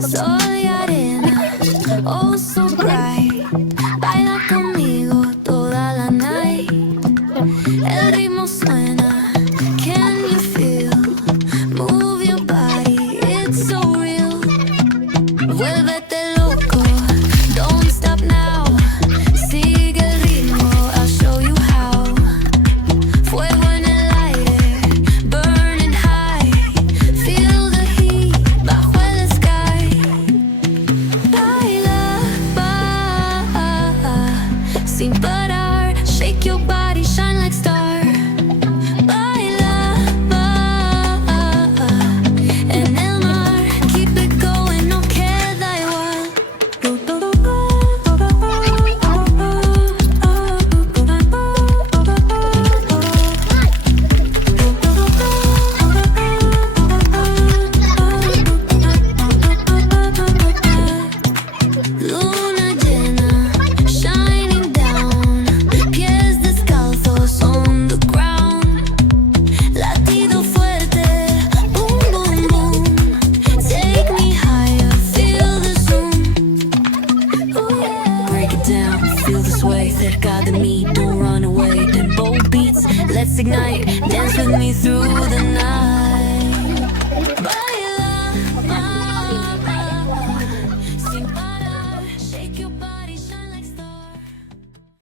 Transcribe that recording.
Soy arena, oh so bright. Baila conmigo toda la night. El ritmo suena, can you feel? Move your body, it's so real. Vuélvete loco, don't stop now. Sigue el ritmo, I'll show you how. Fuego en el aire, burning high. Feel the heat bajo el sky. Baila, sin parar. Shake your body, shine like star. Baila, en el mar. Keep it going, no queda igual. Luna llena, shining down. Pies descalzos on the ground. Latido fuerte, boom, boom, boom. Take me higher, feel the zoom. Ooh, yeah. Break it down, feel the sway. Cerca de mí, don't run away. Tempo beats, let's ignite. Dance with me through the night.